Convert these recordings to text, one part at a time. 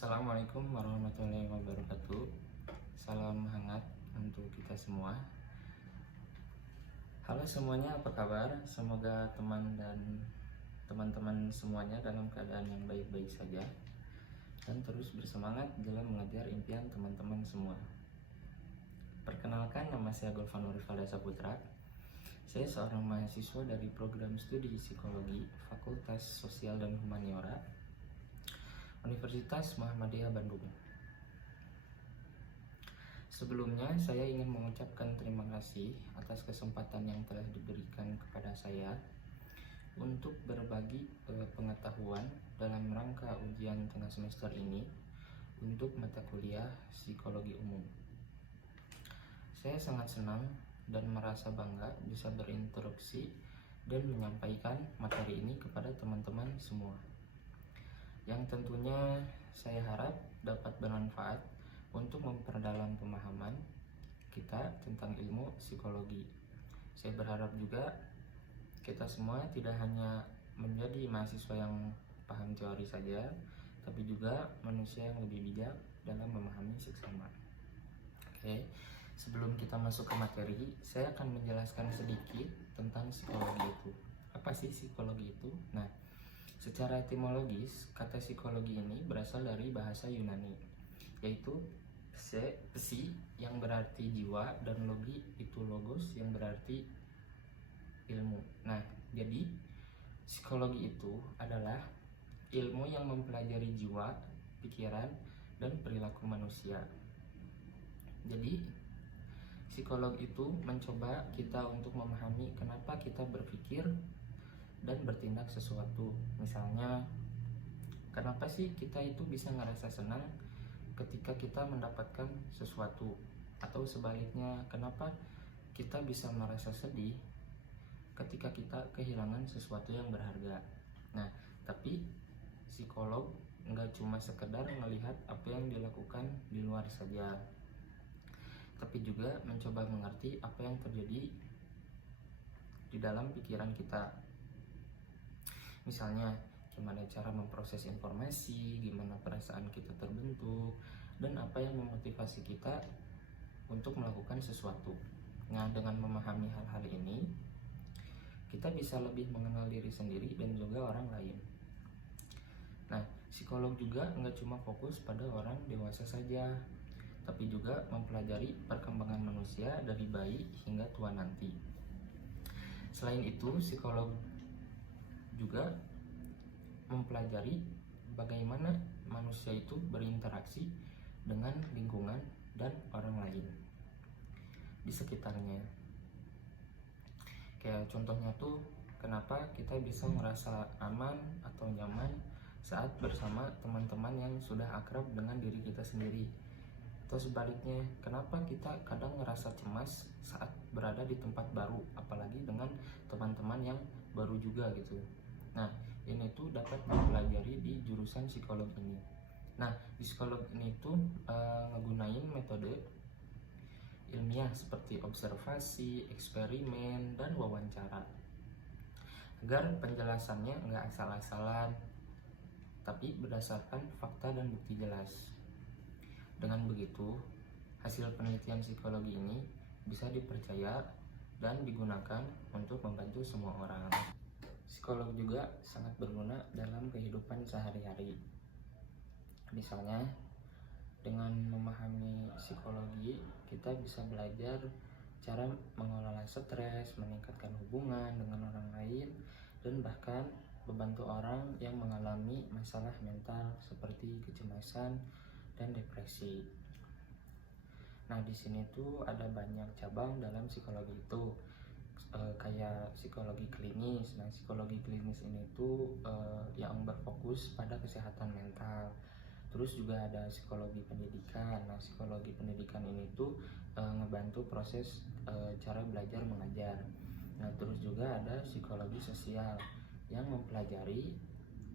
Assalamualaikum warahmatullahi wabarakatuh. Salam hangat untuk kita semua. Halo semuanya, apa kabar? Semoga teman-teman semuanya dalam keadaan yang baik-baik saja dan terus bersemangat dalam mengejar impian teman-teman semua. Perkenalkan, nama saya Golfanur Rivalda Saputra. Saya seorang mahasiswa dari program studi psikologi Fakultas Sosial dan Humaniora Universitas Muhammadiyah Bandung. Sebelumnya, saya ingin mengucapkan terima kasih atas kesempatan yang telah diberikan kepada saya untuk berbagi pengetahuan dalam rangka ujian tengah semester ini untuk mata kuliah psikologi umum. Saya sangat senang dan merasa bangga bisa berinteraksi dan menyampaikan materi ini kepada teman-teman semua, yang tentunya saya harap dapat bermanfaat untuk memperdalam pemahaman kita tentang ilmu psikologi. Saya berharap juga kita semua tidak hanya menjadi mahasiswa yang paham teori saja, tapi juga manusia yang lebih bijak dalam memahami seksama. Oke, sebelum kita masuk ke materi, saya akan menjelaskan sedikit tentang psikologi itu. Apa sih psikologi itu? Nah, secara etimologis, kata psikologi ini berasal dari bahasa Yunani, yaitu psi yang berarti jiwa dan logi itu logos yang berarti ilmu. Nah, jadi psikologi itu adalah ilmu yang mempelajari jiwa, pikiran, dan perilaku manusia. Jadi, psikolog itu mencoba kita untuk memahami kenapa kita berpikir dan bertindak sesuatu. Misalnya, kenapa sih kita itu bisa ngerasa senang ketika kita mendapatkan sesuatu, atau sebaliknya, kenapa kita bisa merasa sedih ketika kita kehilangan sesuatu yang berharga. Nah, tapi psikolog nggak cuma sekedar melihat apa yang dilakukan di luar saja, tapi juga mencoba mengerti apa yang terjadi di dalam pikiran kita. Misalnya, gimana cara memproses informasi, gimana perasaan kita terbentuk, dan apa yang memotivasi kita untuk melakukan sesuatu. Nah, dengan memahami hal-hal ini, kita bisa lebih mengenal diri sendiri dan juga orang lain. Nah, psikolog juga nggak cuma fokus pada orang dewasa saja, tapi juga mempelajari perkembangan manusia dari bayi hingga tua nanti. Selain itu, psikolog juga mempelajari bagaimana manusia itu berinteraksi dengan lingkungan dan orang lain di sekitarnya. Kayak contohnya tuh, kenapa kita bisa merasa aman atau nyaman saat bersama teman-teman yang sudah akrab dengan diri kita sendiri. Atau sebaliknya, kenapa kita kadang ngerasa cemas saat berada di tempat baru, apalagi dengan teman-teman yang baru juga gitu. Nah, ini tuh dapat dipelajari di jurusan psikolog ini. Nah, di psikolog ini tuh ngegunain metode ilmiah seperti observasi, eksperimen, dan wawancara, agar penjelasannya nggak asal-asalan, tapi berdasarkan fakta dan bukti jelas. Dengan begitu, hasil penelitian psikologi ini bisa dipercaya dan digunakan untuk membantu semua orang. Psikolog juga sangat berguna dalam kehidupan sehari-hari. Misalnya, dengan memahami psikologi, kita bisa belajar cara mengelola stres, meningkatkan hubungan dengan orang lain, dan bahkan membantu orang yang mengalami masalah mental seperti kecemasan dan depresi. Nah, di sini tuh ada banyak cabang dalam psikologi itu, kayak psikologi klinis. Nah, psikologi klinis ini tuh yang berfokus pada kesehatan mental. Terus juga ada psikologi pendidikan. Nah, psikologi pendidikan ini tuh ngebantu proses cara belajar mengajar. Nah, terus juga ada psikologi sosial yang mempelajari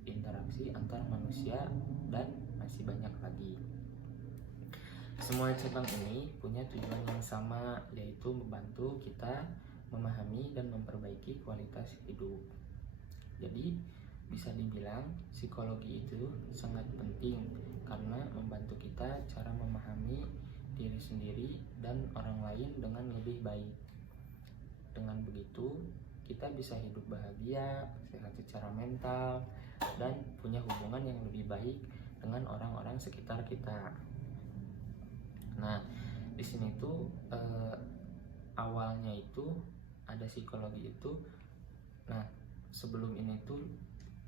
interaksi antar manusia, dan masih banyak lagi. Semua cabang ini punya tujuan yang sama, yaitu membantu kita memahami dan memperbaiki kualitas hidup. Jadi, bisa dibilang psikologi itu sangat penting karena membantu kita cara memahami diri sendiri dan orang lain dengan lebih baik. Dengan begitu, kita bisa hidup bahagia, sehat secara mental, dan punya hubungan yang lebih baik dengan orang-orang sekitar kita. Nah, di sini tuh awalnya itu ada psikologi itu. Nah, sebelum ini tuh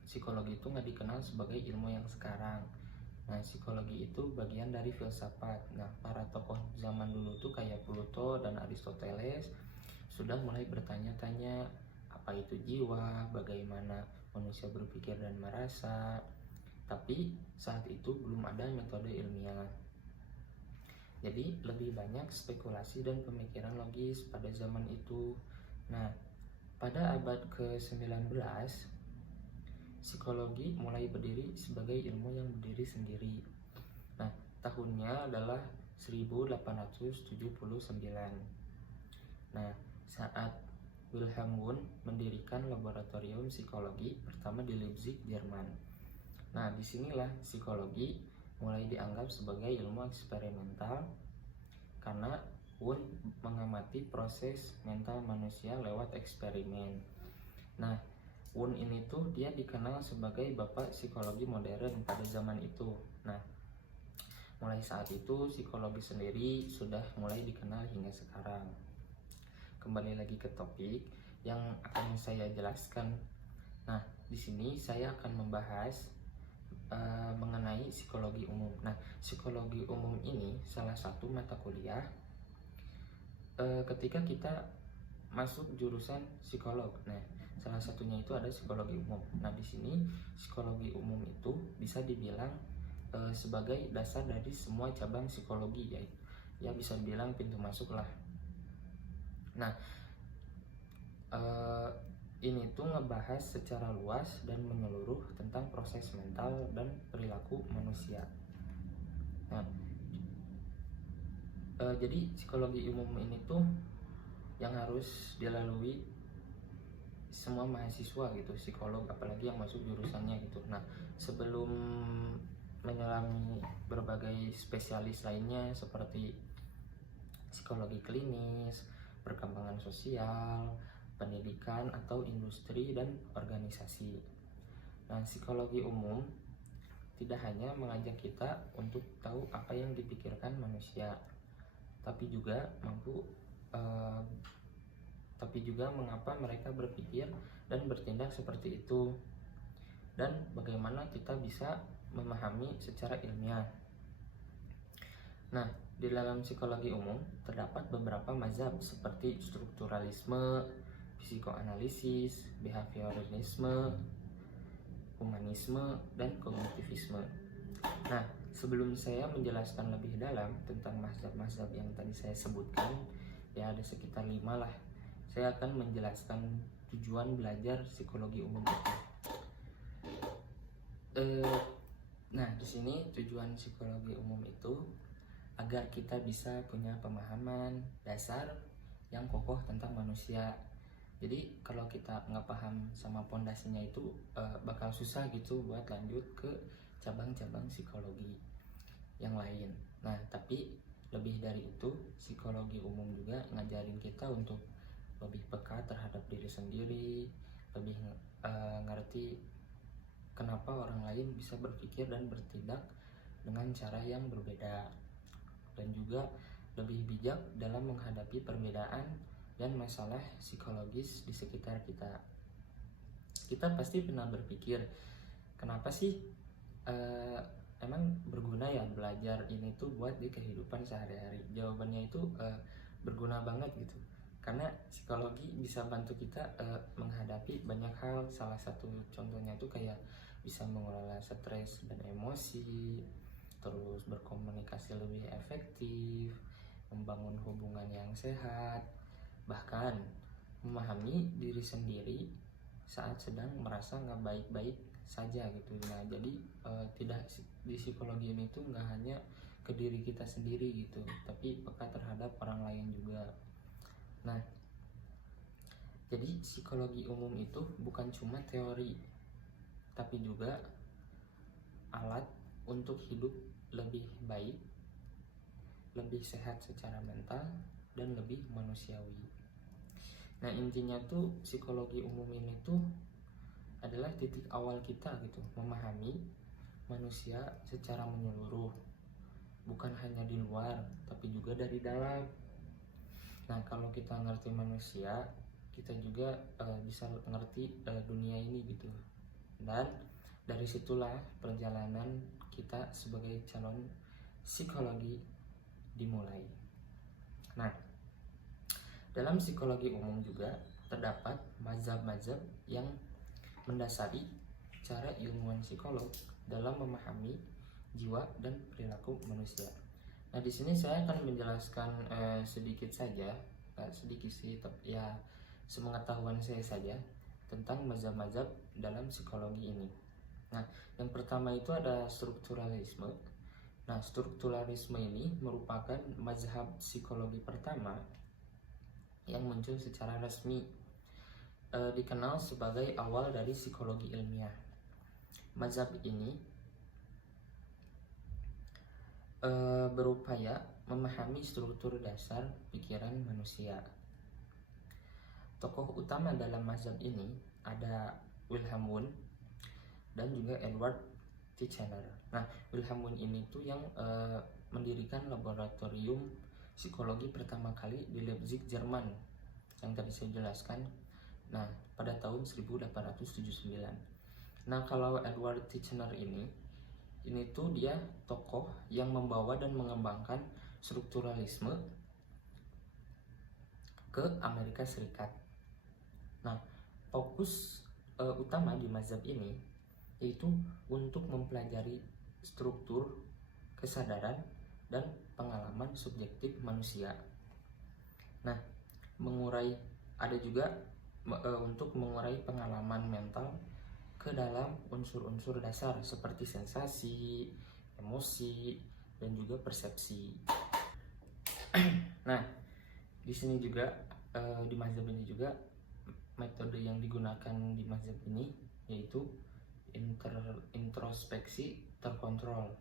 psikologi itu nggak dikenal sebagai ilmu yang sekarang. Nah, psikologi itu bagian dari filsafat. Nah, para tokoh zaman dulu tuh kayak Plato dan Aristoteles sudah mulai bertanya-tanya apa itu jiwa, bagaimana manusia berpikir dan merasa. Tapi saat itu belum ada metode ilmiah. Jadi lebih banyak spekulasi dan pemikiran logis pada zaman itu. Nah, pada abad ke-19, psikologi mulai berdiri sebagai ilmu yang berdiri sendiri. Nah, tahunnya adalah 1879. Nah, saat Wilhelm Wundt mendirikan laboratorium psikologi pertama di Leipzig, Jerman. Nah, disinilah psikologi mulai dianggap sebagai ilmu eksperimental karena Wundt mengamati proses mental manusia lewat eksperimen. Nah, Wundt ini tuh dia dikenal sebagai bapak psikologi modern pada zaman itu. Nah, mulai saat itu psikologi sendiri sudah mulai dikenal hingga sekarang. Kembali lagi ke topik yang akan saya jelaskan. Nah, di sini saya akan membahas mengenai psikologi umum. Nah, psikologi umum ini salah satu mata kuliah ketika kita masuk jurusan psikolog. Nah, salah satunya itu ada psikologi umum. Nah, di sini psikologi umum itu bisa dibilang sebagai dasar dari semua cabang psikologi, ya bisa dibilang pintu masuk lah. Nah, ini tuh ngebahas secara luas dan menyeluruh tentang proses mental dan perilaku manusia. Nah, jadi psikologi umum ini tuh yang harus dilalui semua mahasiswa gitu, psikolog, apalagi yang masuk jurusannya gitu. Nah, sebelum menyelami berbagai spesialis lainnya seperti psikologi klinis, perkembangan sosial, pendidikan atau industri dan organisasi. Nah, psikologi umum tidak hanya mengajak kita untuk tahu apa yang dipikirkan manusia, tapi juga mengapa mereka berpikir dan bertindak seperti itu, dan bagaimana kita bisa memahami secara ilmiah. Nah, di dalam psikologi umum terdapat beberapa mazhab seperti strukturalisme, psikoanalisis, behaviorisme, humanisme, dan kognitivisme. Nah, sebelum saya menjelaskan lebih dalam tentang mazhab-mazhab yang tadi saya sebutkan, ya ada sekitar 5 lah, saya akan menjelaskan tujuan belajar psikologi umum itu. Nah, di sini tujuan psikologi umum itu agar kita bisa punya pemahaman dasar yang kokoh tentang manusia. Jadi kalau kita nggak paham sama pondasinya itu bakal susah gitu buat lanjut ke cabang-cabang psikologi yang lain. Nah, tapi lebih dari itu, psikologi umum juga ngajarin kita untuk lebih peka terhadap diri sendiri, lebih ngerti kenapa orang lain bisa berpikir dan bertindak dengan cara yang berbeda, dan juga lebih bijak dalam menghadapi perbedaan dan masalah psikologis di sekitar kita. Kita pasti pernah berpikir, kenapa sih emang berguna ya belajar ini tuh buat di kehidupan sehari-hari? Jawabannya itu berguna banget gitu, karena psikologi bisa bantu kita menghadapi banyak hal. Salah satu contohnya tuh kayak bisa mengelola stres dan emosi, terus berkomunikasi lebih efektif, membangun hubungan yang sehat, bahkan memahami diri sendiri saat sedang merasa nggak baik-baik saja gitu. Nah, jadi tidak di psikologi ini tuh nggak hanya ke diri kita sendiri gitu, tapi peka terhadap orang lain juga. Nah, jadi psikologi umum itu bukan cuma teori, tapi juga alat untuk hidup lebih baik, lebih sehat secara mental, dan lebih manusiawi. Nah, intinya tuh psikologi umum ini tuh adalah titik awal kita gitu, memahami manusia secara menyeluruh, bukan hanya di luar tapi juga dari dalam. Nah, kalau kita ngerti manusia, kita juga bisa ngerti dunia ini gitu. Dan dari situlah perjalanan kita sebagai calon psikologi dimulai. Nah, dalam psikologi umum juga terdapat mazhab-mazhab yang mendasari cara ilmuwan psikolog dalam memahami jiwa dan perilaku manusia. Nah, di sini saya akan menjelaskan sedikit saja, sedikit sih, ya sepengetahuan saya saja tentang mazhab-mazhab dalam psikologi ini. Nah, yang pertama itu ada strukturalisme. Nah, strukturalisme ini merupakan mazhab psikologi pertama yang muncul secara resmi, dikenal sebagai awal dari psikologi ilmiah. Mazhab ini berupaya memahami struktur dasar pikiran manusia. Tokoh utama dalam mazhab ini ada Wilhelm Wundt dan juga Edward Titchener. Nah, Wilhelm Wundt ini tuh yang mendirikan laboratorium psikologi pertama kali di Leipzig, Jerman, yang tadi saya jelaskan. Nah, pada tahun 1879. Nah, kalau Edward Titchener ini tuh dia tokoh yang membawa dan mengembangkan strukturalisme ke Amerika Serikat. Nah, fokus utama di mazhab ini yaitu untuk mempelajari struktur, kesadaran, dan pengalaman subjektif manusia. Nah, ada juga untuk mengurai pengalaman mental ke dalam unsur-unsur dasar seperti sensasi, emosi, dan juga persepsi. Nah, di sini juga di mazhab ini juga metode yang digunakan di mazhab ini yaitu introspeksi terkontrol.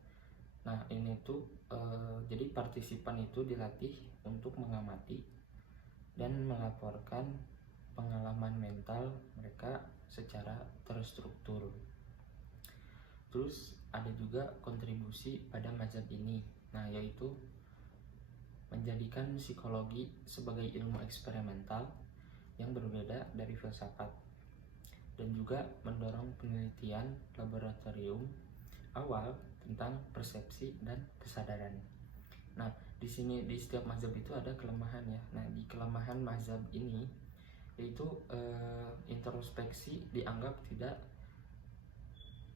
Nah, ini tuh jadi partisipan itu dilatih untuk mengamati dan melaporkan pengalaman mental mereka secara terstruktur. Terus ada juga kontribusi pada mazhab ini, nah yaitu menjadikan psikologi sebagai ilmu eksperimental yang berbeda dari filsafat, dan juga mendorong penelitian laboratorium awal tentang persepsi dan kesadaran. Nah, di sini di setiap mazhab itu ada kelemahan ya. Nah, di kelemahan mazhab ini yaitu introspeksi dianggap tidak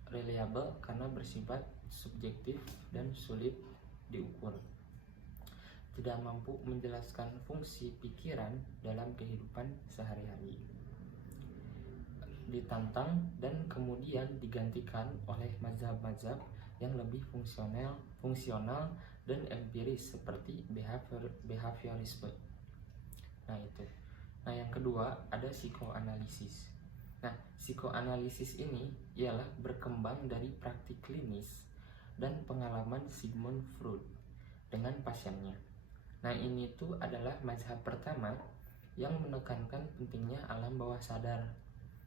reliable karena bersifat subjektif dan sulit diukur. Tidak mampu menjelaskan fungsi pikiran dalam kehidupan sehari-hari. Ditantang dan kemudian digantikan oleh mazhab-mazhab yang lebih fungsional dan empiris seperti behaviorisme. Nah, itu. Nah, yang kedua ada psikoanalisis. Nah, psikoanalisis ini ialah berkembang dari praktik klinis dan pengalaman Sigmund Freud dengan pasiennya. Nah, ini tuh adalah mazhab pertama yang menekankan pentingnya alam bawah sadar.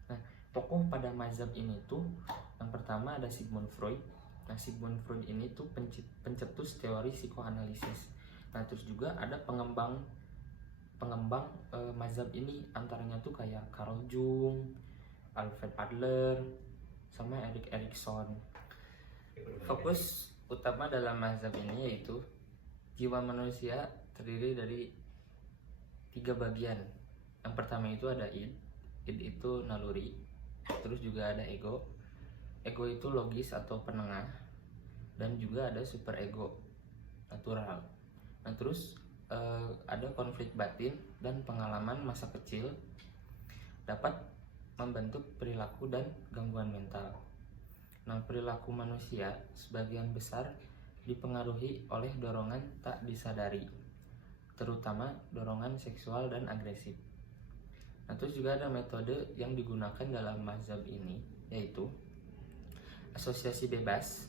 Nah, tokoh pada mazhab ini tuh yang pertama ada Sigmund Freud. Nah, Sigmund Freud ini tuh pencetus teori psikoanalisis. Nah, terus juga ada pengembang mazhab ini, antaranya tuh kayak Carl Jung, Alfred Adler, sama Erik Erikson. Fokus utama dalam mazhab ini yaitu jiwa manusia terdiri dari 3 bagian. Yang pertama itu ada id itu naluri, terus juga ada ego itu logis atau penengah, dan juga ada superego natural. Nah, terus ada konflik batin dan pengalaman masa kecil dapat membentuk perilaku dan gangguan mental. Nah, perilaku manusia sebagian besar dipengaruhi oleh dorongan tak disadari, terutama dorongan seksual dan agresif. Nah, terus juga ada metode yang digunakan dalam mazhab ini yaitu asosiasi bebas,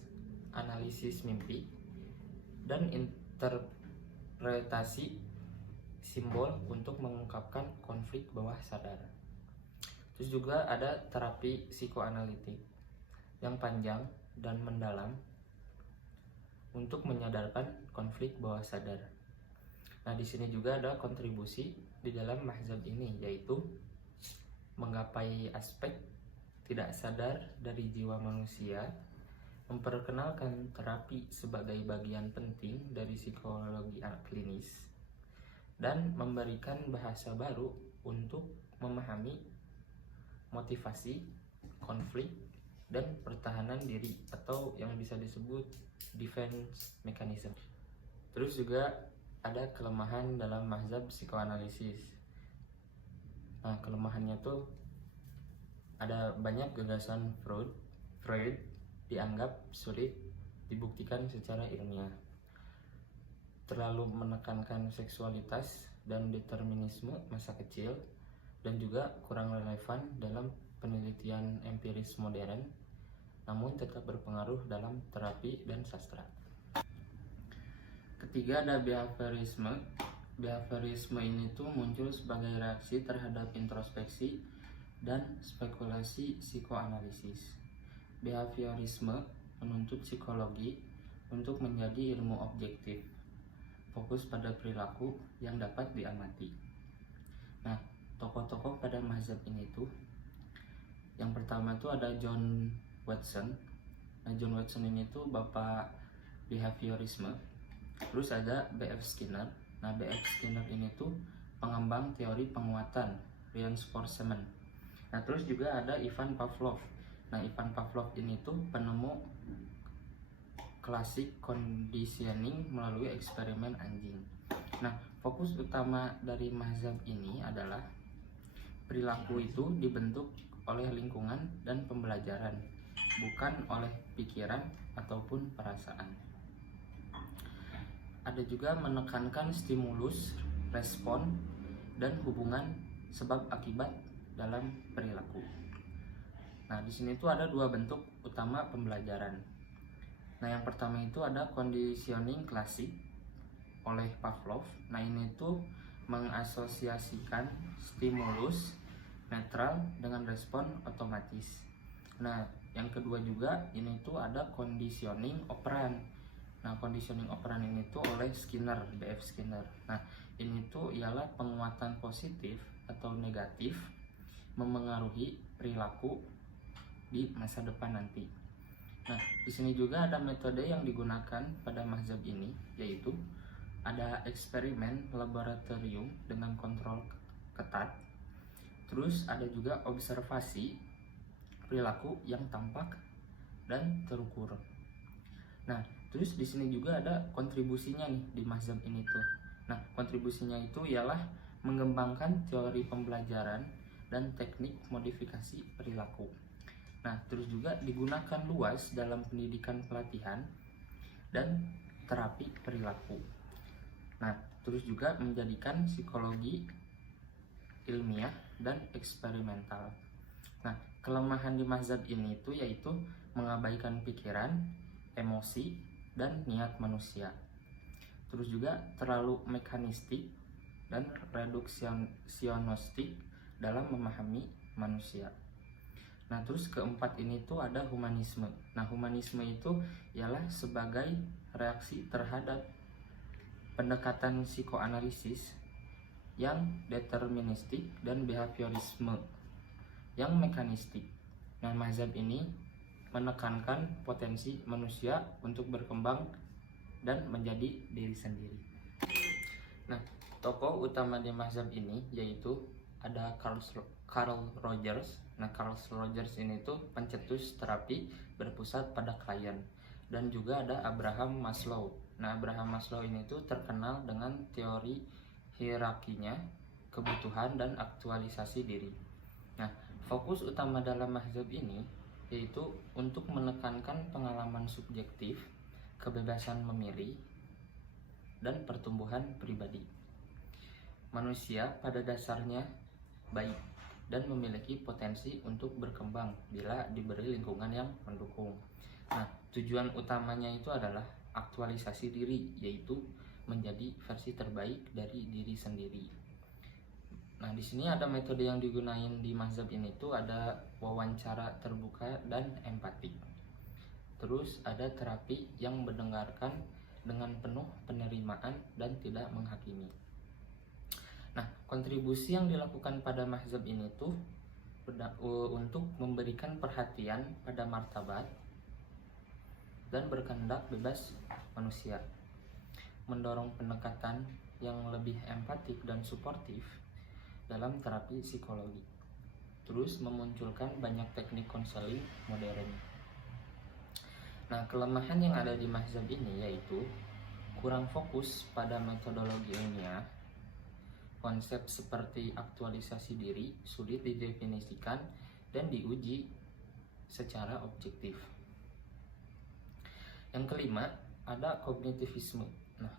analisis mimpi, dan interpretasi simbol untuk mengungkapkan konflik bawah sadar. Terus juga ada terapi psikoanalitik yang panjang dan mendalam untuk menyadarkan konflik bawah sadar. Nah, di sini juga ada kontribusi di dalam mazhab ini, yaitu menggapai aspek tidak sadar dari jiwa manusia, memperkenalkan terapi sebagai bagian penting dari psikologi klinis, dan memberikan bahasa baru untuk memahami motivasi, konflik, dan pertahanan diri atau yang bisa disebut defense mechanism. Terus juga ada kelemahan dalam mazhab psikoanalisis. Nah, kelemahannya tuh ada banyak gagasan Freud dianggap sulit dibuktikan secara ilmiah, terlalu menekankan seksualitas dan determinisme masa kecil, dan juga kurang relevan dalam penelitian empiris modern, namun tetap berpengaruh dalam terapi dan sastra. Ketiga ada behaviorisme. Behaviorisme ini tuh muncul sebagai reaksi terhadap introspeksi dan spekulasi psikoanalisis. Behaviorisme menuntut psikologi untuk menjadi ilmu objektif, fokus pada perilaku yang dapat diamati. Nah, tokoh-tokoh pada mazhab ini tuh, yang pertama tuh ada John Watson. Nah, John Watson ini tuh bapak behaviorisme. Terus ada B.F. Skinner. Nah, B.F. Skinner ini tuh pengembang teori penguatan, reinforcement. Nah, terus juga ada Ivan Pavlov. Nah, Ivan Pavlov ini tuh penemu klasik conditioning melalui eksperimen anjing. Nah, fokus utama dari mazhab ini adalah perilaku itu dibentuk oleh lingkungan dan pembelajaran, bukan oleh pikiran ataupun perasaan. Ada juga menekankan stimulus, respon, dan hubungan sebab akibat dalam perilaku. Nah, di sini tuh ada dua bentuk utama pembelajaran. Nah, yang pertama itu ada conditioning klasik oleh Pavlov. Nah, ini tuh mengasosiasikan stimulus netral dengan respon otomatis. Nah, yang kedua juga ini tuh ada conditioning operan. Nah, conditioning operan ini tuh oleh Skinner, B.F. Skinner. Nah, ini tuh ialah penguatan positif atau negatif memengaruhi perilaku di masa depan nanti. Nah, di sini juga ada metode yang digunakan pada mazhab ini, yaitu ada eksperimen laboratorium dengan kontrol ketat. Terus ada juga observasi perilaku yang tampak dan terukur. Nah, terus di sini juga ada kontribusinya nih di mazhab ini tuh. Nah, kontribusinya itu ialah mengembangkan teori pembelajaran dan teknik modifikasi perilaku. Nah, terus juga digunakan luas dalam pendidikan pelatihan dan terapi perilaku. Nah, terus juga menjadikan psikologi ilmiah dan eksperimental. Nah, kelemahan di mazhab ini itu yaitu mengabaikan pikiran, emosi, dan niat manusia. Terus juga terlalu mekanistik dan reduksionistik dalam memahami manusia. Nah, terus keempat ini tuh ada humanisme. Nah, humanisme itu ialah sebagai reaksi terhadap pendekatan psikoanalisis yang deterministik dan behaviorisme yang mekanistik. Nah, mazhab ini menekankan potensi manusia untuk berkembang dan menjadi diri sendiri. Nah, tokoh utama di mazhab ini yaitu ada Carl Rogers. Nah, Carl Rogers ini tuh pencetus terapi berpusat pada klien. Dan juga ada Abraham Maslow. Nah, Abraham Maslow ini tuh terkenal dengan teori hierarkinya, kebutuhan dan aktualisasi diri. Nah, fokus utama dalam mazhab ini yaitu untuk menekankan pengalaman subjektif, kebebasan memilih, dan pertumbuhan pribadi. Manusia pada dasarnya baik, dan memiliki potensi untuk berkembang bila diberi lingkungan yang mendukung. Nah, tujuan utamanya itu adalah aktualisasi diri, yaitu menjadi versi terbaik dari diri sendiri. Nah, di sini ada metode yang digunain di mazhab ini tuh ada wawancara terbuka dan empati. Terus ada terapi yang mendengarkan dengan penuh penerimaan dan tidak menghakimi. Nah, kontribusi yang dilakukan pada mazhab ini tuh untuk memberikan perhatian pada martabat dan berkehendak bebas manusia, mendorong pendekatan yang lebih empatik dan suportif dalam terapi psikologi, terus memunculkan banyak teknik konseling modern. Nah, kelemahan yang ada di mazhab ini yaitu kurang fokus pada metodologi ilmiah, konsep seperti aktualisasi diri sulit didefinisikan dan diuji secara objektif. Yang kelima, ada kognitivisme. Nah,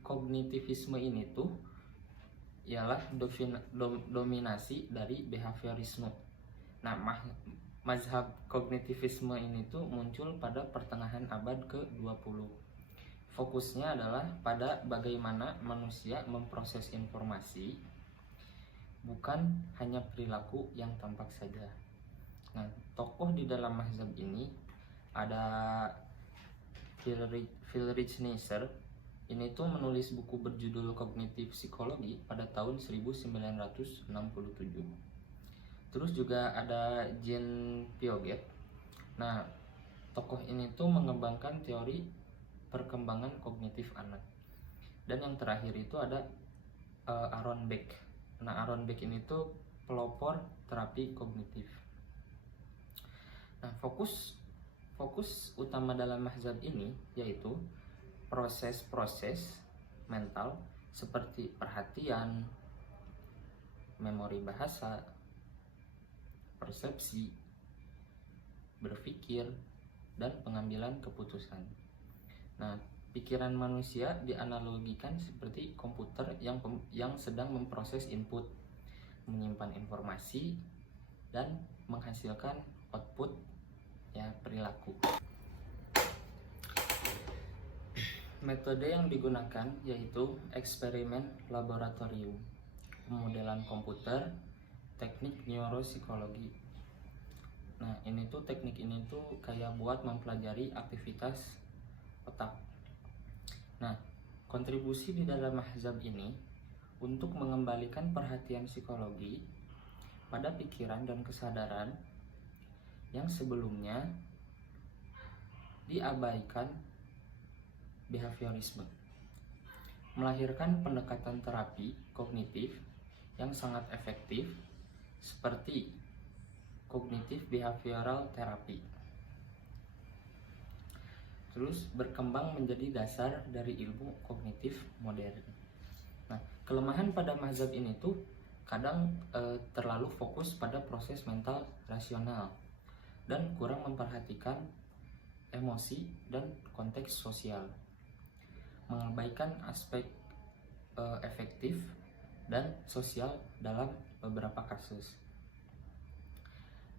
kognitivisme ini tuh ialah dominasi dari behaviorisme. Nah, mazhab kognitivisme ini tuh muncul pada pertengahan abad ke-20. Fokusnya adalah pada bagaimana manusia memproses informasi, bukan hanya perilaku yang tampak saja. Nah, tokoh di dalam mazhab ini ada Friedrich Nietzsche. Ini tuh menulis buku berjudul Kognitif Psikologi pada tahun 1967. Terus juga ada Jean Piaget. Nah, tokoh ini tuh mengembangkan teori perkembangan kognitif anak. Dan yang terakhir itu ada Aaron Beck. Nah, Aaron Beck ini tuh pelopor terapi kognitif. Nah, fokus utama dalam mazhab ini yaitu proses-proses mental seperti perhatian, memori bahasa, persepsi, berpikir, dan pengambilan keputusan. Nah, pikiran manusia dianalogikan seperti komputer yang sedang memproses input, menyimpan informasi, dan menghasilkan output perilaku. Metode yang digunakan yaitu eksperimen laboratorium, pemodelan komputer, teknik neuropsikologi. Nah, teknik ini tuh kayak buat mempelajari aktivitas otak. Nah, kontribusi di dalam mazhab ini untuk mengembalikan perhatian psikologi pada pikiran dan kesadaran yang sebelumnya diabaikan behaviorisme, melahirkan pendekatan terapi kognitif yang sangat efektif seperti kognitif behavioral terapi. Terus berkembang menjadi dasar dari ilmu kognitif modern. Nah, kelemahan pada mazhab ini tuh kadang terlalu fokus pada proses mental rasional dan kurang memperhatikan emosi dan konteks sosial, mengabaikan aspek efektif dan sosial dalam beberapa kasus.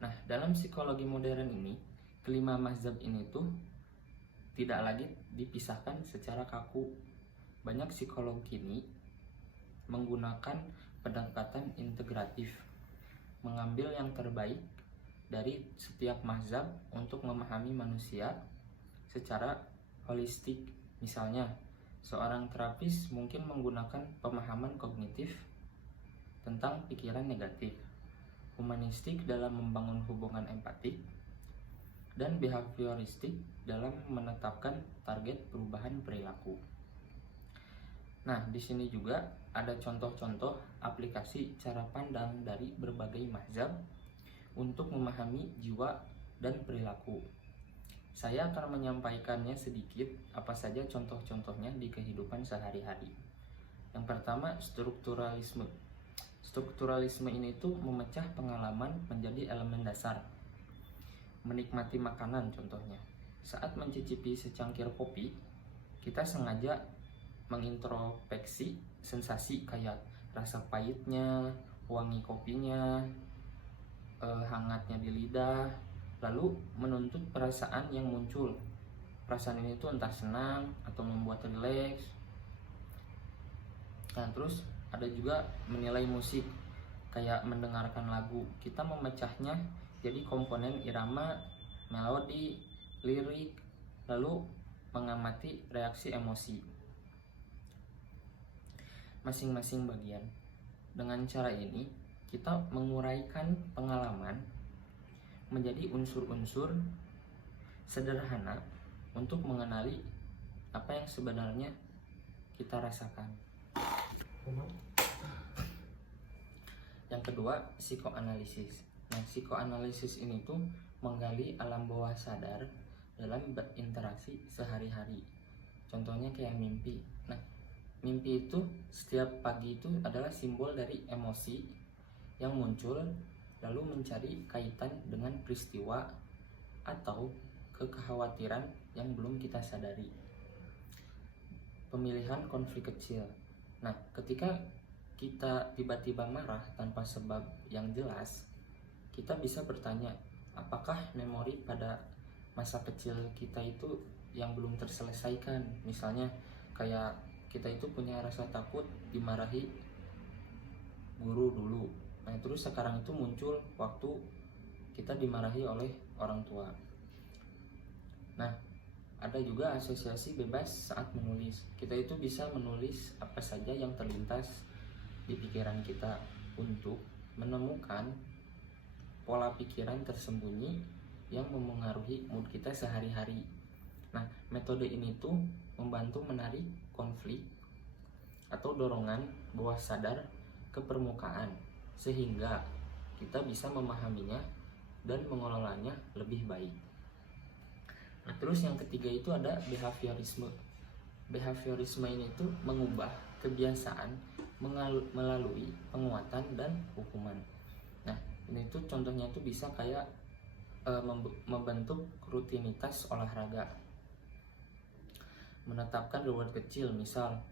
Nah, dalam psikologi modern ini, kelima mazhab ini tuh tidak lagi dipisahkan secara kaku. Banyak psikolog kini menggunakan pendekatan integratif, mengambil yang terbaik dari setiap mazhab untuk memahami manusia secara holistik. Misalnya, seorang terapis mungkin menggunakan pemahaman kognitif tentang pikiran negatif, humanistik dalam membangun hubungan empatik, dan behavioristik dalam menetapkan target perubahan perilaku. Nah, di sini juga ada contoh-contoh aplikasi cara pandang dari berbagai mazhab untuk memahami jiwa dan perilaku. Saya akan menyampaikannya sedikit apa saja contoh-contohnya di kehidupan sehari-hari. Yang pertama, strukturalisme. Strukturalisme ini tuh memecah pengalaman menjadi elemen dasar. Menikmati makanan contohnya. Saat mencicipi secangkir kopi, kita sengaja mengintrospeksi sensasi kayak rasa pahitnya, wangi kopinya, hangatnya di lidah, lalu menuntut perasaan yang muncul. Perasaan ini tuh entah senang atau membuat rileks. Nah, terus ada juga menilai musik, kayak mendengarkan lagu. Kita memecahnya jadi komponen irama, melodi, lirik, lalu mengamati reaksi emosi masing-masing bagian. Dengan cara ini, kita menguraikan pengalaman menjadi unsur-unsur sederhana untuk mengenali apa yang sebenarnya kita rasakan. Yang kedua, psikoanalisis. Nah, psikoanalisis ini tuh menggali alam bawah sadar dalam berinteraksi sehari-hari. Contohnya kayak mimpi. Nah, mimpi itu setiap pagi itu adalah simbol dari emosi yang muncul lalu mencari kaitan dengan peristiwa atau kekhawatiran yang belum kita sadari. Pemilihan konflik kecil. Nah, ketika kita tiba-tiba marah tanpa sebab yang jelas, kita bisa bertanya, apakah memori pada masa kecil kita itu yang belum terselesaikan? Misalnya kayak kita itu punya rasa takut dimarahi guru dulu. Nah, terus sekarang itu muncul waktu kita dimarahi oleh orang tua. Nah, ada juga asosiasi bebas saat menulis. Kita itu bisa menulis apa saja yang terlintas di pikiran kita untuk menemukan pola pikiran tersembunyi yang memengaruhi mood kita sehari-hari. Nah, metode ini tuh membantu menarik konflik atau dorongan bawah sadar ke permukaan, sehingga kita bisa memahaminya dan mengelolanya lebih baik. Nah, terus yang ketiga itu ada behaviorisme. Behaviorisme ini tuh mengubah kebiasaan melalui penguatan dan hukuman. Nah, ini tuh contohnya tuh bisa kayak membentuk rutinitas olahraga, menetapkan reward kecil, misal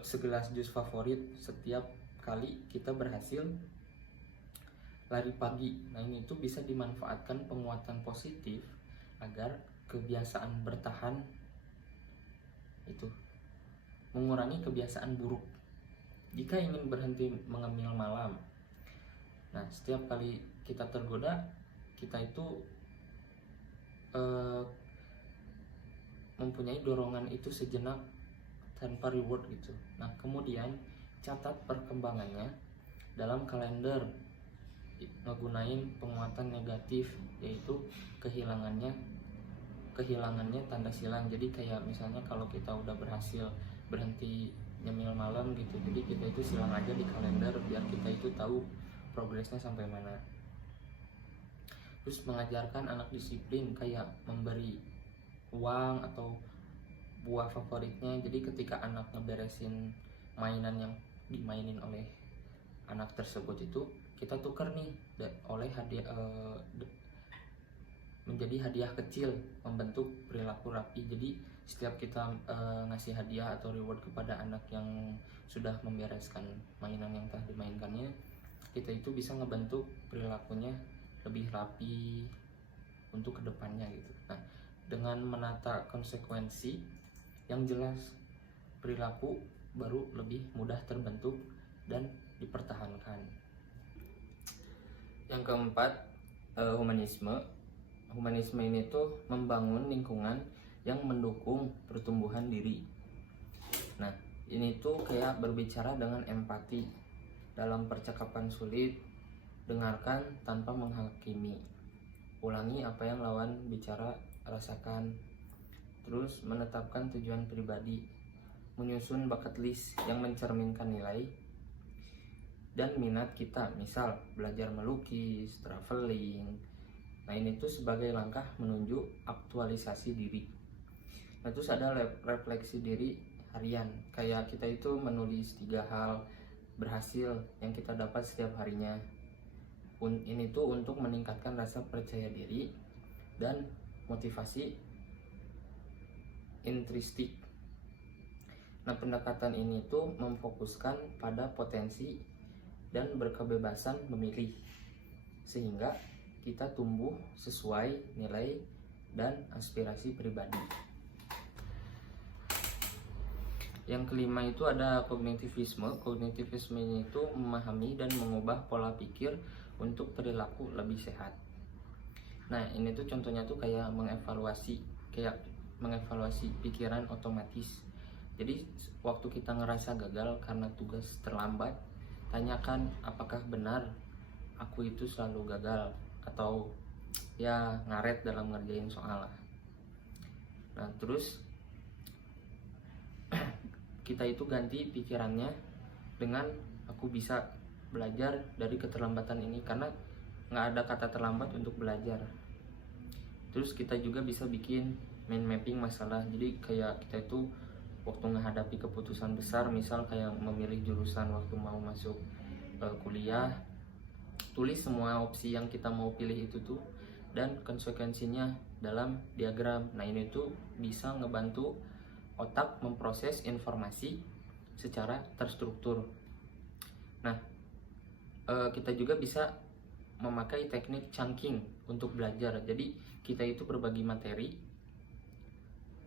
segelas jus favorit setiap kali kita berhasil lari pagi. Nah, ini tuh bisa dimanfaatkan penguatan positif agar kebiasaan bertahan itu mengurangi kebiasaan buruk. Jika ingin berhenti mengemil malam, nah setiap kali kita tergoda, kita itu mempunyai dorongan itu sejenak tanpa reward gitu. Nah, kemudian catat perkembangannya dalam kalender, ngegunain penguatan negatif, yaitu kehilangannya tanda silang. Jadi kayak misalnya kalau kita udah berhasil berhenti nyemil malam gitu, jadi kita itu silang aja di kalender biar kita itu tahu progresnya sampai mana. Terus mengajarkan anak disiplin, kayak memberi uang atau buah favoritnya. Jadi ketika anak ngeberesin mainan yang dimainin oleh anak tersebut itu, kita tuker nih oleh hadiah, menjadi hadiah kecil, membentuk perilaku rapi. Jadi setiap kita ngasih hadiah atau reward kepada anak yang sudah membereskan mainan yang telah dimainkannya, kita itu bisa ngebentuk perilakunya lebih rapi untuk kedepannya gitu. Nah, dengan menata konsekuensi yang jelas, perilaku baru lebih mudah terbentuk dan dipertahankan. Yang keempat, humanisme. Humanisme ini tuh membangun lingkungan yang mendukung pertumbuhan diri. Nah, ini tuh kayak berbicara dengan empati dalam percakapan sulit. Dengarkan tanpa menghakimi. Ulangi apa yang lawan bicara rasakan. Terus menetapkan tujuan pribadi, menyusun bucket list yang mencerminkan nilai dan minat kita, misal belajar melukis, traveling. Nah, ini tuh sebagai langkah menuju aktualisasi diri. Nah, terus ada refleksi diri harian, kayak kita itu menulis 3 hal berhasil yang kita dapat setiap harinya. Ini tuh untuk meningkatkan rasa percaya diri dan motivasi intristik. Nah, pendekatan ini tuh memfokuskan pada potensi dan berkebebasan memilih, sehingga kita tumbuh sesuai nilai dan aspirasi pribadi. Yang kelima itu ada kognitivisme. Kognitivisme itu memahami dan mengubah pola pikir untuk perilaku lebih sehat. Nah, ini tuh contohnya tuh kayak mengevaluasi pikiran otomatis. Jadi waktu kita ngerasa gagal karena tugas terlambat, tanyakan apakah benar aku itu selalu gagal atau ya ngaret dalam ngerjain soal. Nah, terus kita itu ganti pikirannya dengan aku bisa belajar dari keterlambatan ini, karena nggak ada kata terlambat untuk belajar. Terus kita juga bisa bikin mind mapping masalah. Jadi kayak kita itu waktu menghadapi keputusan besar, misal kayak memilih jurusan waktu mau masuk kuliah, tulis semua opsi yang kita mau pilih itu tuh dan konsekuensinya dalam diagram. Nah, ini tuh bisa ngebantu otak memproses informasi secara terstruktur. Nah, kita juga bisa memakai teknik chunking untuk belajar. Jadi kita itu berbagi materi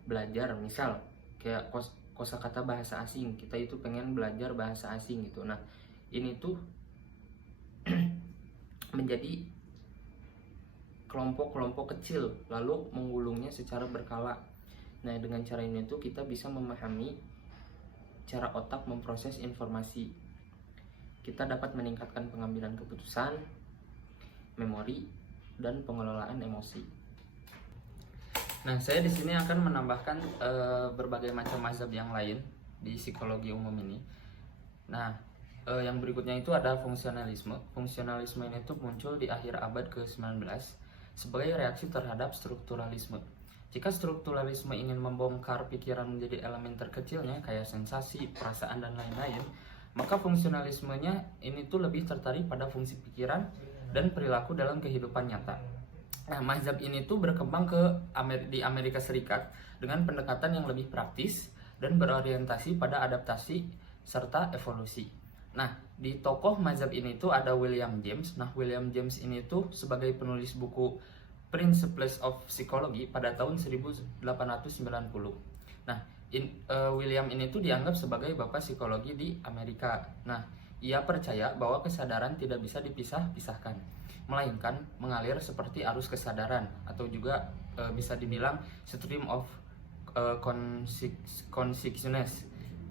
belajar, misal kayak kosakata bahasa asing, kita itu pengen belajar bahasa asing gitu. Nah, ini tuh menjadi kelompok-kelompok kecil lalu menggulungnya secara berkala. Nah, dengan cara ini tuh kita bisa memahami cara otak memproses informasi. Kita dapat meningkatkan pengambilan keputusan, memori, dan pengelolaan emosi. Nah, saya di sini akan menambahkan berbagai macam mazhab yang lain di psikologi umum ini. Nah, yang berikutnya itu ada fungsionalisme. Fungsionalisme ini tuh muncul di akhir abad ke-19 sebagai reaksi terhadap strukturalisme. Jika strukturalisme ingin membongkar pikiran menjadi elemen terkecilnya kayak sensasi, perasaan, dan lain-lain, maka fungsionalismenya ini tuh lebih tertarik pada fungsi pikiran dan perilaku dalam kehidupan nyata. Nah, mazhab ini tuh berkembang di Amerika Serikat dengan pendekatan yang lebih praktis dan berorientasi pada adaptasi serta evolusi. Nah, di tokoh mazhab ini tuh ada William James. Nah, William James ini tuh sebagai penulis buku Principles of Psychology pada tahun 1890. Nah, William ini tuh dianggap sebagai bapak psikologi di Amerika. Nah, ia percaya bahwa kesadaran tidak bisa dipisah-pisahkan, melainkan mengalir seperti arus kesadaran, atau juga bisa dibilang stream of consciousness.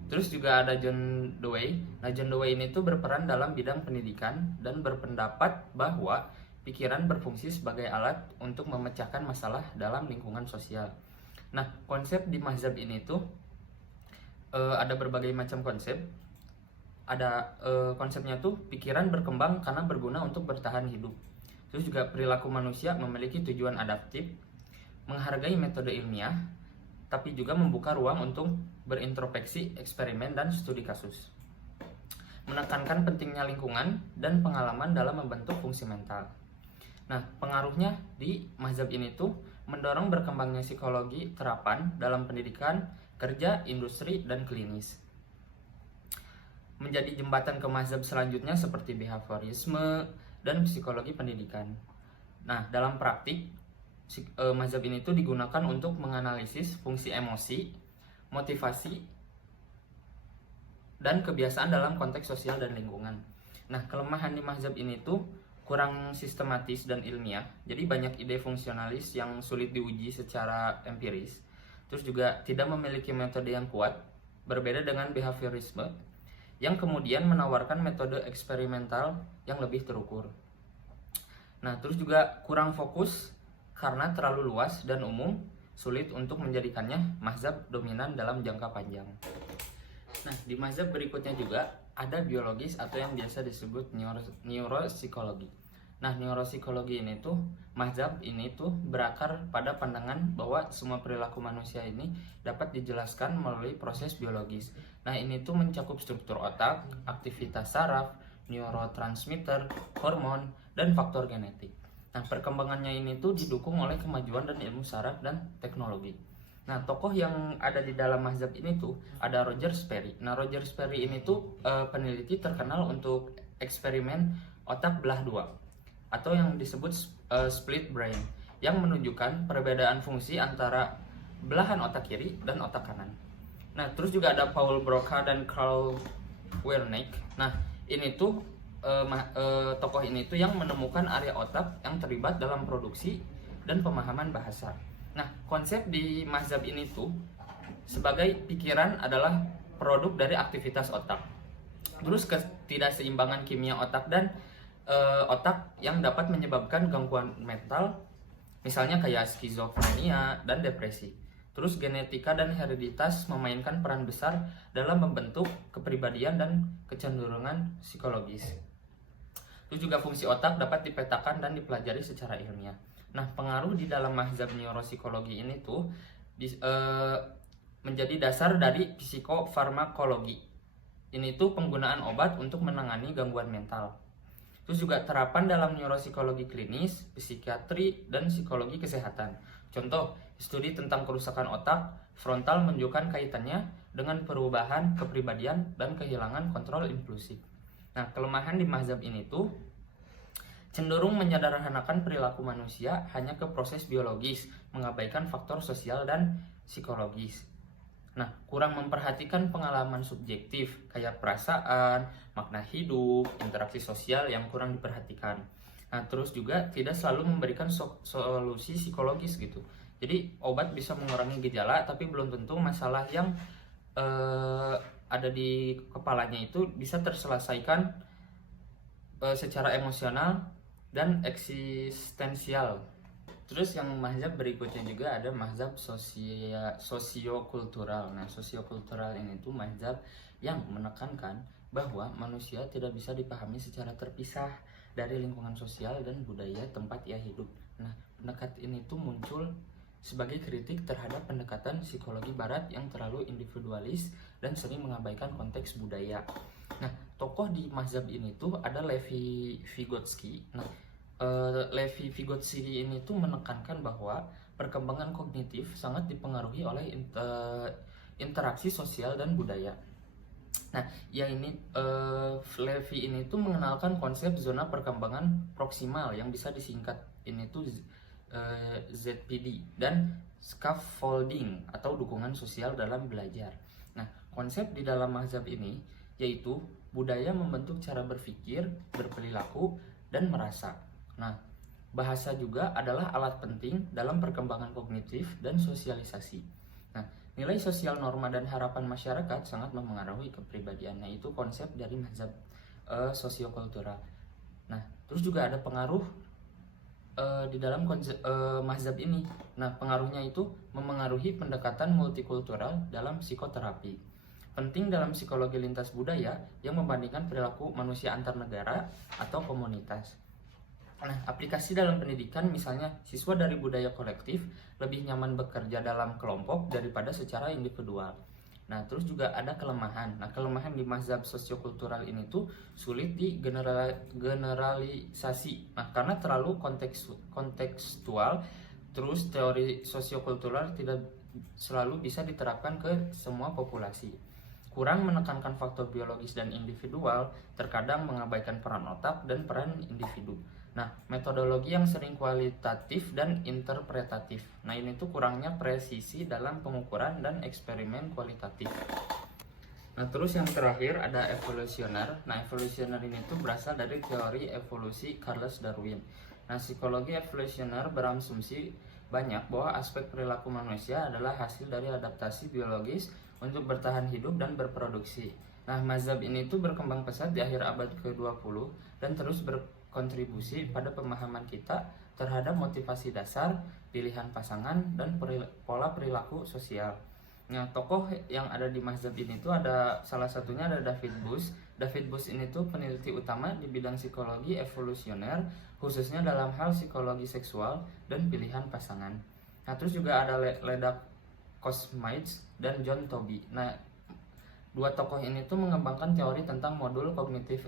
Terus juga ada John Dewey. Nah, John Dewey ini tuh berperan dalam bidang pendidikan dan berpendapat bahwa pikiran berfungsi sebagai alat untuk memecahkan masalah dalam lingkungan sosial. Nah, konsep di mazhab ini tuh ada berbagai macam konsep. Ada konsepnya tuh pikiran berkembang karena berguna untuk bertahan hidup. Terus juga perilaku manusia memiliki tujuan adaptif, menghargai metode ilmiah, tapi juga membuka ruang untuk berintrospeksi, eksperimen, dan studi kasus. Menekankan pentingnya lingkungan dan pengalaman dalam membentuk fungsi mental. Nah, pengaruhnya di mazhab ini tuh mendorong berkembangnya psikologi terapan dalam pendidikan, kerja, industri, dan klinis. Menjadi jembatan ke mazhab selanjutnya seperti behaviorisme dan psikologi pendidikan. Nah, dalam praktik, mazhab ini tuh digunakan untuk menganalisis fungsi emosi, motivasi, dan kebiasaan dalam konteks sosial dan lingkungan. Nah, kelemahan di mazhab ini tuh kurang sistematis dan ilmiah. Jadi banyak ide fungsionalis yang sulit diuji secara empiris. Terus juga tidak memiliki metode yang kuat, berbeda dengan behaviorisme yang kemudian menawarkan metode eksperimental yang lebih terukur. Nah, terus juga kurang fokus karena terlalu luas dan umum, sulit untuk menjadikannya mazhab dominan dalam jangka panjang. Nah, di mazhab berikutnya juga ada biologis atau yang biasa disebut neuropsikologi. Nah, neuropsikologi ini tuh, mazhab ini tuh berakar pada pandangan bahwa semua perilaku manusia ini dapat dijelaskan melalui proses biologis. Nah, ini tuh mencakup struktur otak, aktivitas saraf, neurotransmitter, hormon, dan faktor genetik. Nah, perkembangannya ini tuh didukung oleh kemajuan dan ilmu saraf dan teknologi. Nah, tokoh yang ada di dalam mazhab ini tuh ada Roger Sperry. Nah, Roger Sperry ini tuh peneliti terkenal untuk eksperimen otak belah dua atau yang disebut split brain, yang menunjukkan perbedaan fungsi antara belahan otak kiri dan otak kanan. Nah, terus juga ada Paul Broca dan Carl Wernicke. Nah, ini tuh tokoh ini tuh yang menemukan area otak yang terlibat dalam produksi dan pemahaman bahasa. Nah, konsep di mazhab ini tuh sebagai pikiran adalah produk dari aktivitas otak. Terus ketidakseimbangan kimia otak dan otak yang dapat menyebabkan gangguan mental, misalnya kayak skizofrenia dan depresi. Terus genetika dan hereditas memainkan peran besar dalam membentuk kepribadian dan kecenderungan psikologis. Terus juga fungsi otak dapat dipetakan dan dipelajari secara ilmiah. Nah, pengaruh di dalam mazhab neuropsikologi ini tuh menjadi dasar dari psikofarmakologi. Ini tuh penggunaan obat untuk menangani gangguan mental. Terus juga terapan dalam neuropsikologi klinis, psikiatri, dan psikologi kesehatan. Contoh, studi tentang kerusakan otak frontal menunjukkan kaitannya dengan perubahan kepribadian dan kehilangan kontrol impulsif. Nah, kelemahan di mazhab ini tuh cenderung menyederhanakan perilaku manusia hanya ke proses biologis, mengabaikan faktor sosial dan psikologis. Nah, kurang memperhatikan pengalaman subjektif kayak perasaan, makna hidup, interaksi sosial yang kurang diperhatikan. Nah, terus juga tidak selalu memberikan solusi psikologis gitu. Jadi obat bisa mengurangi gejala, tapi belum tentu masalah yang ada di kepalanya itu bisa terselesaikan secara emosional dan eksistensial. Terus yang mazhab berikutnya juga ada mazhab sosiokultural. Nah, sosiokultural ini tuh mazhab yang menekankan bahwa manusia tidak bisa dipahami secara terpisah dari lingkungan sosial dan budaya tempat ia hidup. Nah, pendekatan ini tuh muncul sebagai kritik terhadap pendekatan psikologi barat yang terlalu individualis dan sering mengabaikan konteks budaya. Nah, tokoh di mazhab ini tuh ada Levi Vygotsky. Nah, Levi Vygotsky ini tuh menekankan bahwa perkembangan kognitif sangat dipengaruhi oleh interaksi sosial dan budaya. Nah, Levi ini tuh mengenalkan konsep zona perkembangan proksimal yang bisa disingkat ini tuh ZPD dan scaffolding atau dukungan sosial dalam belajar. Nah, konsep di dalam mazhab ini yaitu budaya membentuk cara berpikir, berperilaku, dan merasa. Nah, bahasa juga adalah alat penting dalam perkembangan kognitif dan sosialisasi. Nah, nilai sosial, norma, dan harapan masyarakat sangat mempengaruhi kepribadian. Nah, itu konsep dari mazhab sosiokultural. Nah, terus juga ada pengaruh di dalam mazhab ini. Nah, pengaruhnya itu memengaruhi pendekatan multikultural dalam psikoterapi. Penting dalam psikologi lintas budaya yang membandingkan perilaku manusia antar negara atau komunitas. Nah, aplikasi dalam pendidikan misalnya siswa dari budaya kolektif lebih nyaman bekerja dalam kelompok daripada secara individual. Nah, terus juga ada kelemahan. Nah, kelemahan di mazhab sosiokultural ini tuh sulit generalisasi. Nah, karena terlalu kontekstual, terus teori sosiokultural tidak selalu bisa diterapkan ke semua populasi. Kurang menekankan faktor biologis dan individual, terkadang mengabaikan peran otak dan peran individu. Nah, metodologi yang sering kualitatif dan interpretatif. Nah, ini tuh kurangnya presisi dalam pengukuran dan eksperimen kualitatif. Nah, terus yang terakhir ada evolusioner. Nah, evolusioner ini tuh berasal dari teori evolusi Charles Darwin. Nah, psikologi evolusioner berasumsi banyak bahwa aspek perilaku manusia adalah hasil dari adaptasi biologis untuk bertahan hidup dan berproduksi. Nah, mazhab ini tuh berkembang pesat di akhir abad ke-20 dan terus berkontribusi pada pemahaman kita terhadap motivasi dasar, pilihan pasangan, dan pola perilaku sosial. Nah, tokoh yang ada di mazhab ini tuh ada salah satunya ada David Buss. David Buss ini tuh peneliti utama di bidang psikologi evolusioner, khususnya dalam hal psikologi seksual dan pilihan pasangan. Nah, terus juga ada Leda Kosmaitz dan John Tobey. Nah, dua tokoh ini tuh mengembangkan teori tentang modul kognitif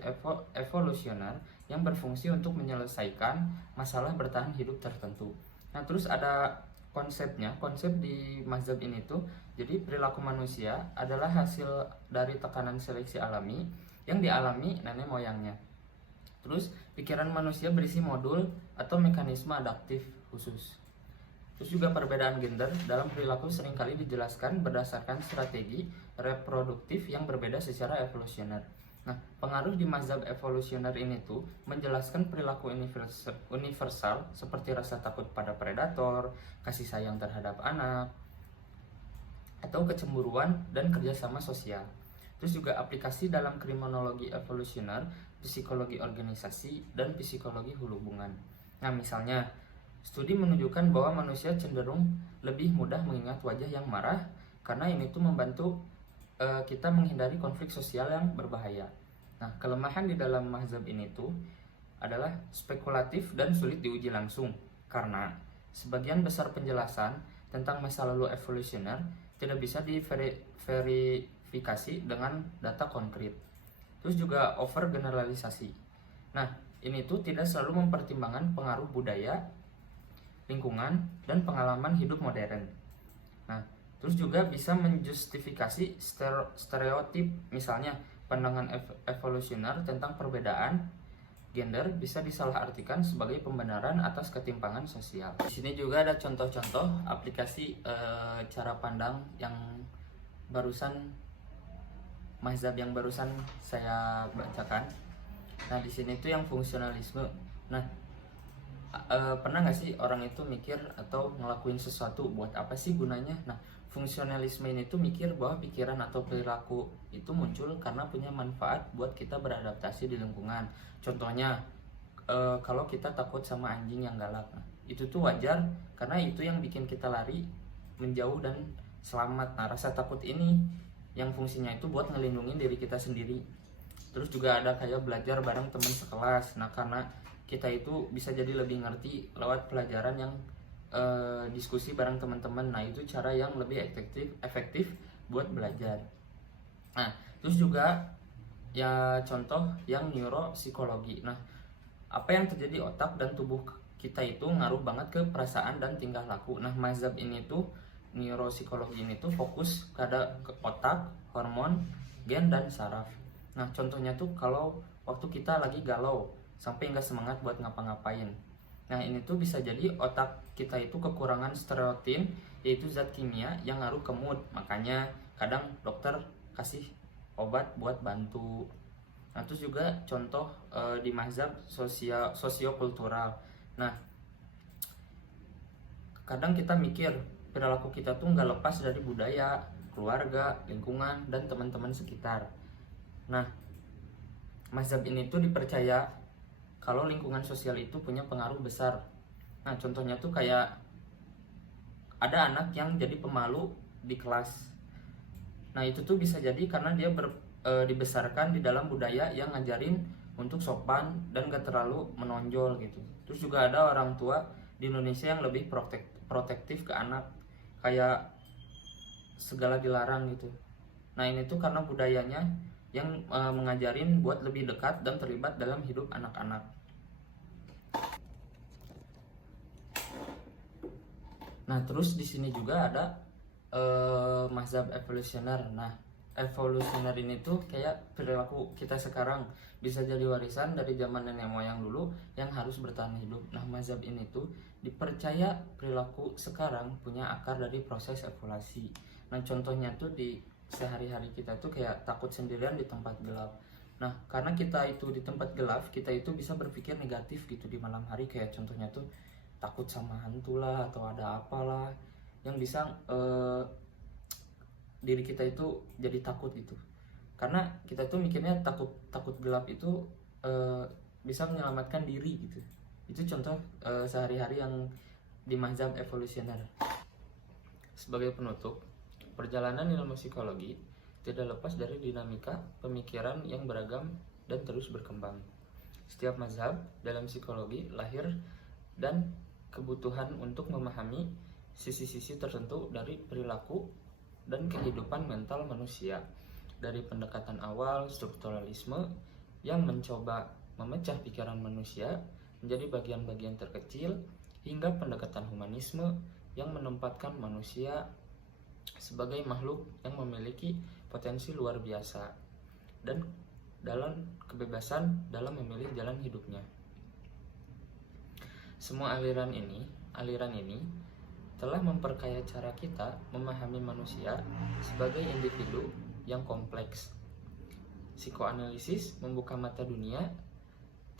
evolusioner yang berfungsi untuk menyelesaikan masalah bertahan hidup tertentu. Nah, terus ada konsepnya. Konsep di mazhab ini tuh, jadi perilaku manusia adalah hasil dari tekanan seleksi alami yang dialami nenek moyangnya. Terus pikiran manusia berisi modul atau mekanisme adaptif khusus. Terus juga perbedaan gender dalam perilaku seringkali dijelaskan berdasarkan strategi reproduktif yang berbeda secara evolusioner. Nah, pengaruh di mazhab evolusioner ini tuh menjelaskan perilaku universal seperti rasa takut pada predator, kasih sayang terhadap anak, atau kecemburuan dan kerjasama sosial. Terus juga aplikasi dalam kriminologi evolusioner, psikologi organisasi, dan psikologi hubungan. Nah, misalnya studi menunjukkan bahwa manusia cenderung lebih mudah mengingat wajah yang marah karena ini tuh membantu kita menghindari konflik sosial yang berbahaya. Nah, kelemahan di dalam mazhab ini tuh adalah spekulatif dan sulit diuji langsung karena sebagian besar penjelasan tentang masa lalu evolusioner tidak bisa diverifikasi dengan data konkret. Terus juga overgeneralisasi. Nah, ini tuh tidak selalu mempertimbangkan pengaruh budaya, lingkungan, dan pengalaman hidup modern. Nah, terus juga bisa menjustifikasi stereotip, misalnya pandangan evolusioner tentang perbedaan gender bisa disalahartikan sebagai pembenaran atas ketimpangan sosial. Di sini juga ada contoh-contoh aplikasi cara pandang yang barusan mazhab yang barusan saya bacakan. Nah, di sini tuh yang fungsionalisme. Nah, pernah nggak sih orang itu mikir atau ngelakuin sesuatu buat apa sih gunanya? Nah, fungsionalisme ini tuh mikir bahwa pikiran atau perilaku itu muncul karena punya manfaat buat kita beradaptasi di lingkungan. Contohnya, kalau kita takut sama anjing yang galak, nah, itu tuh wajar karena itu yang bikin kita lari, menjauh dan selamat. Nah, rasa takut ini yang fungsinya itu buat ngelindungin diri kita sendiri. Terus juga ada kayak belajar bareng teman sekelas. Nah, karena kita itu bisa jadi lebih ngerti lewat pelajaran yang diskusi bareng teman-teman. Nah, itu cara yang lebih efektif buat belajar. Nah, terus juga ya contoh yang neuropsikologi. Nah, apa yang terjadi otak dan tubuh kita itu ngaruh banget ke perasaan dan tingkah laku. Nah, mazhab ini tuh neuropsikologi ini tuh fokus pada ke otak, hormon, gen, dan saraf. Nah, contohnya tuh kalau waktu kita lagi galau sampai nggak semangat buat ngapa-ngapain. Nah, ini tuh bisa jadi otak kita itu kekurangan serotonin, yaitu zat kimia yang ngaruh ke mood. Makanya kadang dokter kasih obat buat bantu. Nah, terus juga contoh di mazhab sosiokultural. Nah, kadang kita mikir perilaku kita tuh nggak lepas dari budaya, keluarga, lingkungan, dan teman-teman sekitar. Nah, mazhab ini tuh dipercaya kalau lingkungan sosial itu punya pengaruh besar. Nah, contohnya tuh kayak ada anak yang jadi pemalu di kelas. Nah, itu tuh bisa jadi karena dia dibesarkan di dalam budaya yang ngajarin untuk sopan dan gak terlalu menonjol gitu. Terus juga ada orang tua di Indonesia yang lebih protektif ke anak, kayak segala dilarang gitu. Nah, ini tuh karena budayanya yang mengajarin buat lebih dekat dan terlibat dalam hidup anak-anak. Nah, terus di sini juga ada mazhab evolusioner. Nah, evolusioner ini tuh kayak perilaku kita sekarang, bisa jadi warisan dari zaman nenek moyang dulu yang harus bertahan hidup. Nah, mazhab ini tuh dipercaya perilaku sekarang punya akar dari proses evolusi. Nah, contohnya tuh di sehari-hari kita tuh kayak takut sendirian di tempat gelap. Nah, karena kita itu di tempat gelap, kita itu bisa berpikir negatif gitu di malam hari. Kayak contohnya tuh takut sama hantu lah atau ada apalah yang bisa diri kita itu jadi takut gitu. Karena kita tuh mikirnya takut gelap itu bisa menyelamatkan diri gitu. Itu contoh sehari-hari yang di mazhab evolusioner. Sebagai penutup, perjalanan ilmu psikologi tidak lepas dari dinamika pemikiran yang beragam dan terus berkembang. Setiap mazhab dalam psikologi lahir dan kebutuhan untuk memahami sisi-sisi tertentu dari perilaku dan kehidupan mental manusia. Dari pendekatan awal strukturalisme yang mencoba memecah pikiran manusia menjadi bagian-bagian terkecil, hingga pendekatan humanisme yang menempatkan manusia sebagai makhluk yang memiliki potensi luar biasa dan dalam kebebasan dalam memilih jalan hidupnya. Semua aliran ini telah memperkaya cara kita memahami manusia sebagai individu yang kompleks. Psikoanalisis membuka mata dunia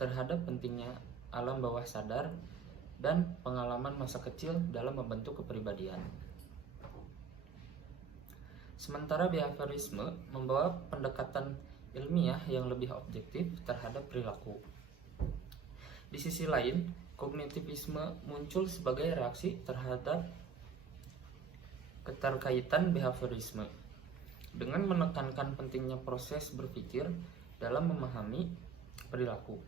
terhadap pentingnya alam bawah sadar dan pengalaman masa kecil dalam membentuk kepribadian. Sementara behaviorisme membawa pendekatan ilmiah yang lebih objektif terhadap perilaku. Di sisi lain, kognitivisme muncul sebagai reaksi terhadap keterkaitan behaviorisme dengan menekankan pentingnya proses berpikir dalam memahami perilaku.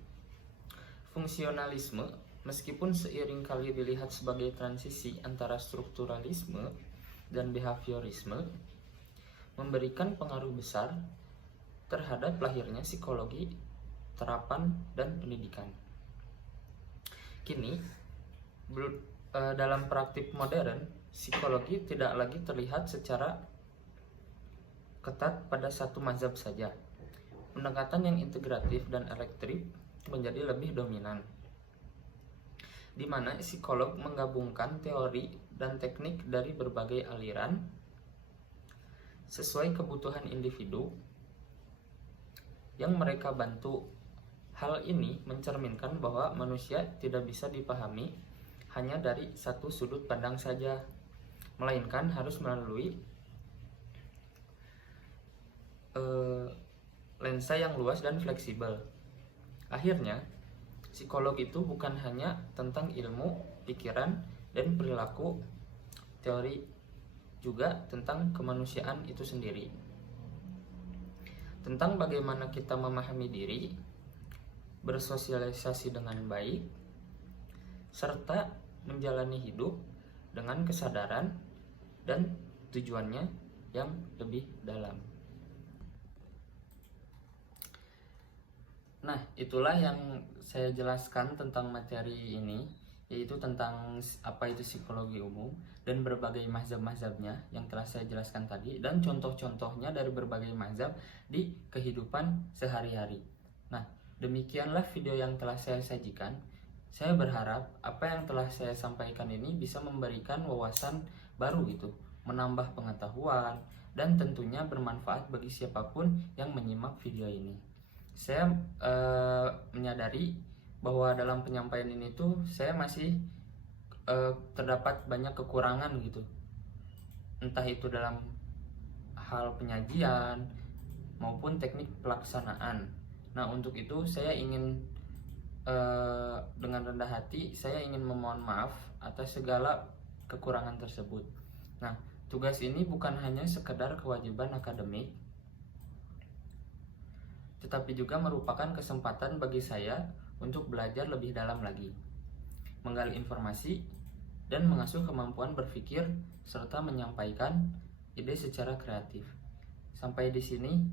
Fungsionalisme, meskipun seiring kali dilihat sebagai transisi antara strukturalisme dan behaviorisme, memberikan pengaruh besar terhadap lahirnya psikologi, terapan, dan pendidikan. Kini, dalam praktik modern, psikologi tidak lagi terlihat secara ketat pada satu mazhab saja. Pendekatan yang integratif dan elektrik menjadi lebih dominan, di mana psikolog menggabungkan teori dan teknik dari berbagai aliran sesuai kebutuhan individu yang mereka bantu. Hal ini mencerminkan bahwa manusia tidak bisa dipahami hanya dari satu sudut pandang saja, melainkan harus melalui lensa yang luas dan fleksibel. Akhirnya, psikolog itu bukan hanya tentang ilmu, pikiran, dan perilaku teori, juga tentang kemanusiaan itu sendiri. Tentang bagaimana kita memahami diri, bersosialisasi dengan baik, serta menjalani hidup dengan kesadaran dan tujuannya yang lebih dalam. Nah, itulah yang saya jelaskan tentang materi ini, yaitu tentang apa itu psikologi umum dan berbagai mazhab-mazhabnya yang telah saya jelaskan tadi, dan contoh-contohnya dari berbagai mazhab di kehidupan sehari-hari. Nah, demikianlah video yang telah saya sajikan. Saya berharap apa yang telah saya sampaikan ini bisa memberikan wawasan baru gitu, menambah pengetahuan, dan tentunya bermanfaat bagi siapapun yang menyimak video ini. Saya menyadari bahwa dalam penyampaian ini tuh saya masih terdapat banyak kekurangan gitu, entah itu dalam hal penyajian maupun teknik pelaksanaan. Nah, untuk itu saya ingin dengan rendah hati saya ingin memohon maaf atas segala kekurangan tersebut. Nah, tugas ini bukan hanya sekedar kewajiban akademik, tetapi juga merupakan kesempatan bagi saya untuk belajar lebih dalam lagi, menggali informasi, dan mengasuh kemampuan berpikir serta menyampaikan ide secara kreatif. Sampai di sini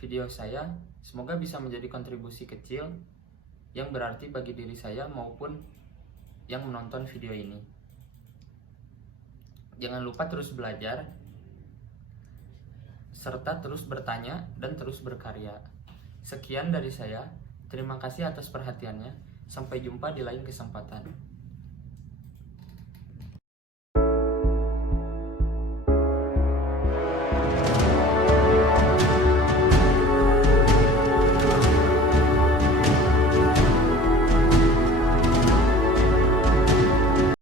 video saya, semoga bisa menjadi kontribusi kecil yang berarti bagi diri saya maupun yang menonton video ini. Jangan lupa terus belajar, serta terus bertanya dan terus berkarya. Sekian dari saya. Terima kasih atas perhatiannya. Sampai jumpa di lain kesempatan.